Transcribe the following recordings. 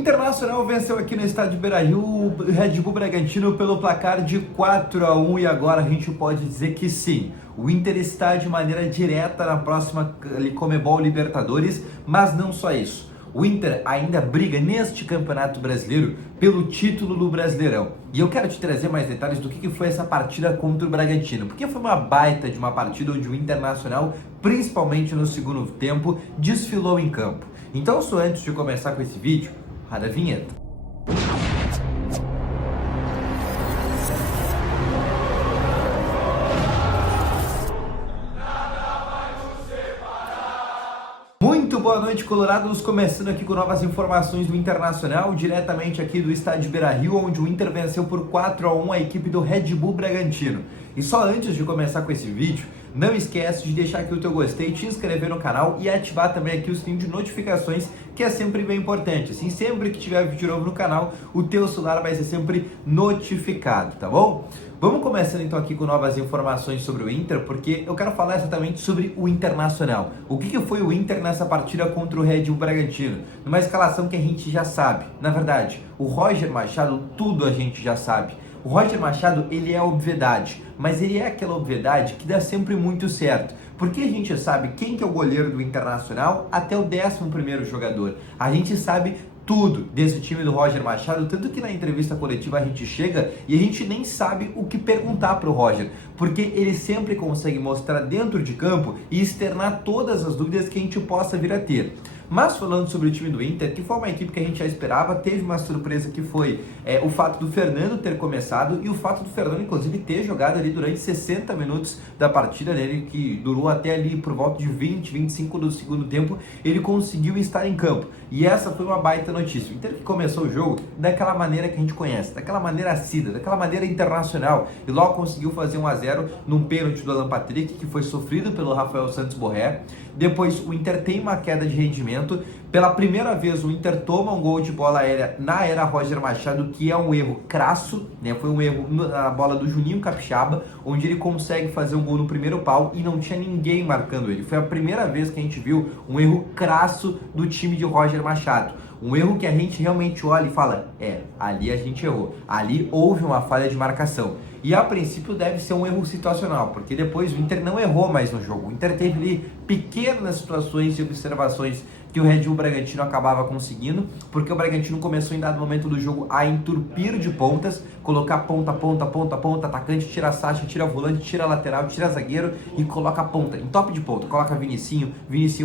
Internacional venceu aqui no estádio Beira-Rio o Red Bull Bragantino pelo placar de 4-1 e agora a gente pode dizer que sim, o Inter está de maneira direta na próxima Conmebol Libertadores, mas não só isso. O Inter ainda briga neste Campeonato Brasileiro pelo título do Brasileirão. E eu quero te trazer mais detalhes do que foi essa partida contra o Bragantino, porque foi uma baita de uma partida onde o Internacional, principalmente no segundo tempo, desfilou em campo. Então, só antes de começar com esse vídeo, roda a vinheta. Muito boa noite, colorados, começando aqui com novas informações do Internacional, diretamente aqui do estádio Beira-Rio, onde o Inter venceu por 4-1 a equipe do Red Bull Bragantino. E só antes de começar com esse vídeo, não esquece de deixar aqui o teu gostei, te inscrever no canal e ativar também aqui o sininho de notificações, que é sempre bem importante. Assim, sempre que tiver vídeo novo no canal, o teu celular vai ser sempre notificado, tá bom? Vamos começando então aqui com novas informações sobre o Inter, porque eu quero falar exatamente sobre o Internacional. O que foi o Inter nessa partida contra o Red Bull Bragantino? Numa escalação que a gente já sabe. Na verdade, o Roger Machado, tudo a gente já sabe. O Roger Machado, ele é obviedade, mas ele é aquela obviedade que dá sempre muito certo. Porque a gente sabe quem que é o goleiro do Internacional até o 11º jogador. A gente sabe tudo desse time do Roger Machado, tanto que na entrevista coletiva a gente chega e a gente nem sabe o que perguntar para o Roger, porque ele sempre consegue mostrar dentro de campo e externar todas as dúvidas que a gente possa vir a ter. Mas falando sobre o time do Inter, que foi uma equipe que a gente já esperava, teve uma surpresa que foi o fato do Fernando ter começado e o fato do Fernando, inclusive, ter jogado ali durante 60 minutos da partida dele, que durou até ali por volta de 20, 25 do segundo tempo, ele conseguiu estar em campo. E essa foi uma baita notícia. O Inter que começou o jogo daquela maneira que a gente conhece, daquela maneira assídua, daquela maneira internacional, e logo conseguiu fazer 1-0 num pênalti do Alan Patrick, que foi sofrido pelo Rafael Santos Borré. Depois o Inter tem uma queda de rendimento. Pela primeira vez o Inter toma um gol de bola aérea na era Roger Machado, que é um erro crasso, né? Foi um erro na bola do Juninho Capixaba, onde ele consegue fazer um gol no primeiro pau e não tinha ninguém marcando ele. Foi a primeira vez que a gente viu um erro crasso do time de Roger Machado. Um erro que a gente realmente olha e fala, ali a gente errou, ali houve uma falha de marcação. E a princípio deve ser um erro situacional, porque depois o Inter não errou mais no jogo. O Inter teve ali pequenas situações e observações que o Red Bull Bragantino acabava conseguindo, porque o Bragantino começou em dado momento do jogo a enturpir de pontas, colocar ponta, atacante, tira Sacha, tira volante, tira lateral, tira zagueiro e coloca ponta, em top de ponta, coloca Vinicinho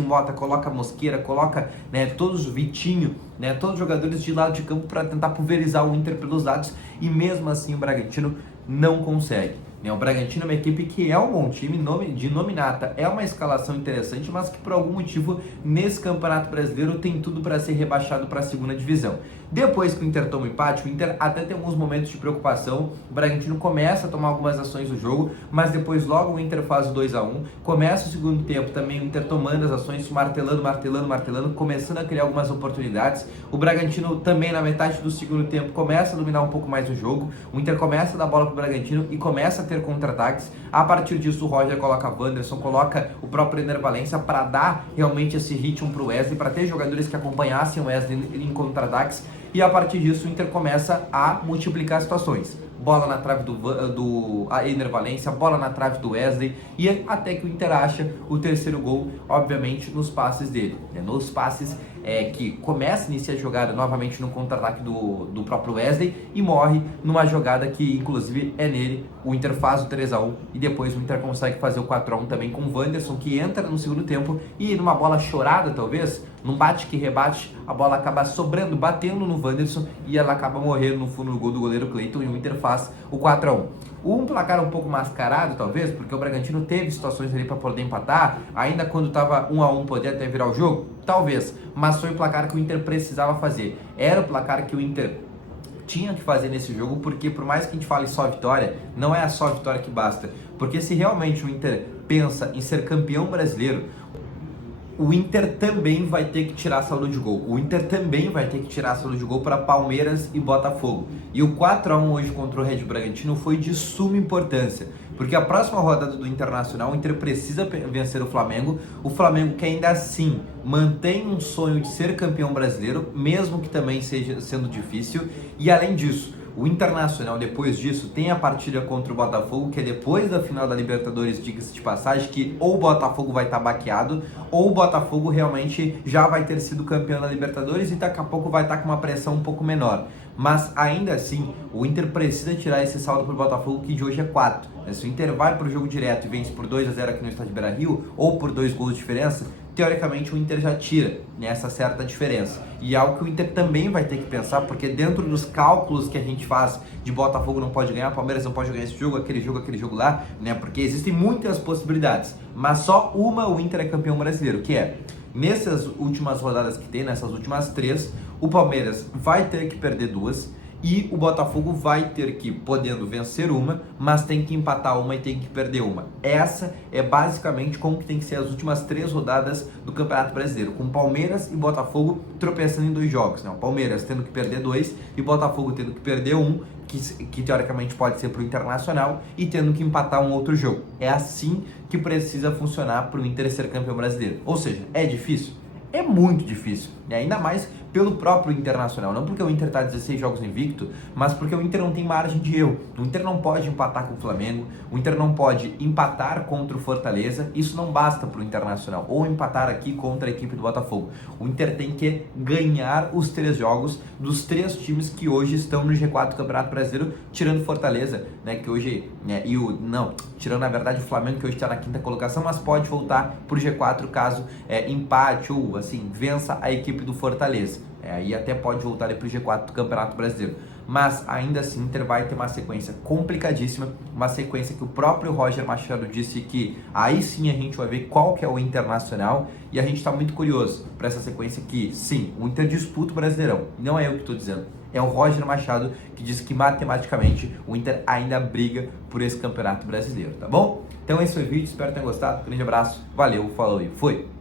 Mota, coloca Mosqueira, coloca todos, Vitinho, todos os jogadores de lado de campo para tentar pulverizar o Inter pelos lados, e mesmo assim o Bragantino não consegue. O Bragantino é uma equipe que é um bom time, de nominata, é uma escalação interessante, mas que por algum motivo nesse Campeonato Brasileiro tem tudo para ser rebaixado para a segunda divisão. Depois que o Inter toma o empate, o Inter até tem alguns momentos de preocupação, o Bragantino começa a tomar algumas ações do jogo, mas depois logo o Inter faz o 2-1, começa o segundo tempo também o Inter tomando as ações, martelando, começando a criar algumas oportunidades. O Bragantino também na metade do segundo tempo começa a dominar um pouco mais o jogo, o Inter começa a dar bola para o Bragantino e começa a ter contra-ataques. A partir disso o Roger coloca Wanderson, coloca o próprio Ener Valencia para dar realmente esse ritmo para o Wesley, para ter jogadores que acompanhassem o Wesley em contra-ataques, e a partir disso o Inter começa a multiplicar situações. Bola na trave do Ener Valencia, bola na trave do Wesley, e até que o Inter acha o terceiro gol, obviamente nos passes dele, nos passes que começa a iniciar a jogada novamente no contra-ataque do próprio Wesley e morre numa jogada que inclusive é nele. O Inter faz o 3-1 e depois o Inter consegue fazer o 4-1 também com o Wanderson, que entra no segundo tempo e numa bola chorada talvez, num bate que rebate, a bola acaba sobrando, batendo no Wanderson e ela acaba morrendo no fundo do gol do goleiro Cleiton e o Inter faz o 4-1. Um placar um pouco mascarado, talvez, porque o Bragantino teve situações ali para poder empatar, ainda quando estava 1-1 podia até virar o jogo, talvez, mas foi o placar que o Inter precisava fazer. Era o placar que o Inter tinha que fazer nesse jogo, porque por mais que a gente fale só vitória, não é a só vitória que basta, porque se realmente o Inter pensa em ser campeão brasileiro, o Inter também vai ter que tirar saldo de gol. O Inter também vai ter que tirar saldo de gol para Palmeiras e Botafogo. E o 4-1 hoje contra o Red Bull Bragantino foi de suma importância. Porque a próxima rodada do Internacional, o Inter precisa vencer o Flamengo que ainda assim mantém um sonho de ser campeão brasileiro, mesmo que também seja sendo difícil, e além disso, o Internacional, depois disso, tem a partida contra o Botafogo, que é depois da final da Libertadores, diga-se de passagem, que ou o Botafogo vai estar baqueado, ou o Botafogo realmente já vai ter sido campeão da Libertadores e daqui a pouco vai estar com uma pressão um pouco menor. Mas ainda assim, o Inter precisa tirar esse saldo para o Botafogo, que de hoje é 4. Se o Inter vai para o jogo direto e vence por 2-0 aqui no Estádio Beira-Rio, ou por 2 gols de diferença, teoricamente o Inter já tira essa certa diferença. E é algo que o Inter também vai ter que pensar, porque dentro dos cálculos que a gente faz de Botafogo não pode ganhar, Palmeiras não pode ganhar esse jogo, aquele jogo lá, né? Porque existem muitas possibilidades, mas só uma o Inter é campeão brasileiro, que é, nessas últimas rodadas que tem, nessas últimas 3, o Palmeiras vai ter que perder 2, e o Botafogo vai ter que, podendo vencer uma, mas tem que empatar uma e tem que perder uma. Essa é basicamente como que tem que ser as últimas 3 rodadas do Campeonato Brasileiro, com Palmeiras e Botafogo tropeçando em 2 jogos, né? O Palmeiras tendo que perder 2 e o Botafogo tendo que perder 1, que teoricamente pode ser para o Internacional, e tendo que empatar um outro jogo. É assim que precisa funcionar para o Inter ser campeão brasileiro. Ou seja, é difícil? É muito difícil, e ainda mais pelo próprio Internacional, não porque o Inter está 16 jogos invicto, mas porque o Inter não tem margem de erro. O Inter não pode empatar com o Flamengo, o Inter não pode empatar contra o Fortaleza, isso não basta para o Internacional, ou empatar aqui contra a equipe do Botafogo. O Inter tem que ganhar os 3 jogos dos 3 times que hoje estão no G4 do Campeonato Brasileiro, tirando Fortaleza, né, que hoje, tirando na verdade o Flamengo, que hoje está na 5ª colocação, mas pode voltar para o G4 caso empate ou assim, vença a equipe do Fortaleza. Aí até pode voltar para o G4 do Campeonato Brasileiro. Mas ainda assim, o Inter vai ter uma sequência complicadíssima, uma sequência que o próprio Roger Machado disse que aí sim a gente vai ver qual que é o Internacional, e a gente está muito curioso para essa sequência que, sim, o Inter disputa o Brasileirão. Não é eu que estou dizendo, é o Roger Machado que diz que matematicamente o Inter ainda briga por esse Campeonato Brasileiro, tá bom? Então esse foi o vídeo, espero que tenham gostado, grande abraço, valeu, falou e fui!